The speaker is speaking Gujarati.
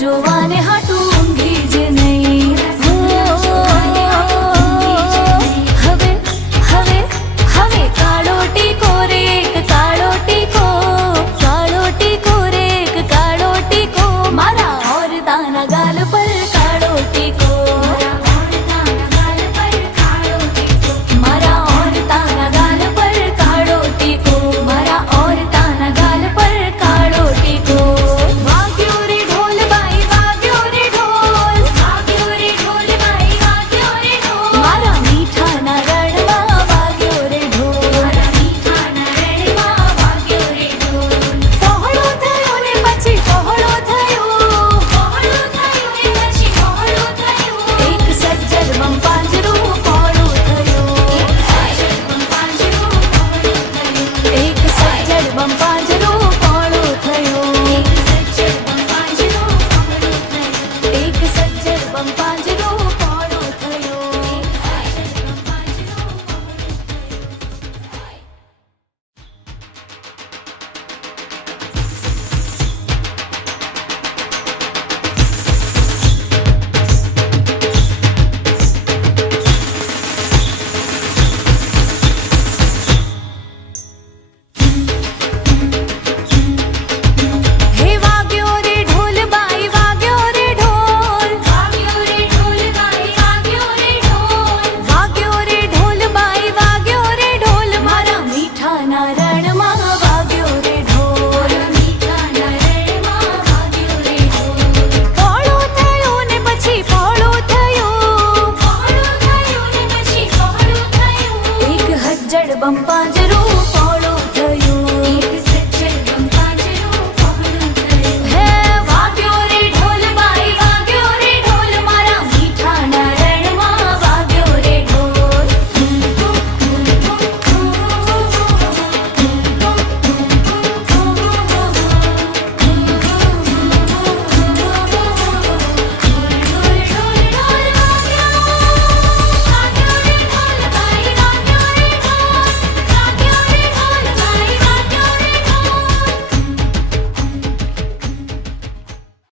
জোয়ানে આજરૂ પોળો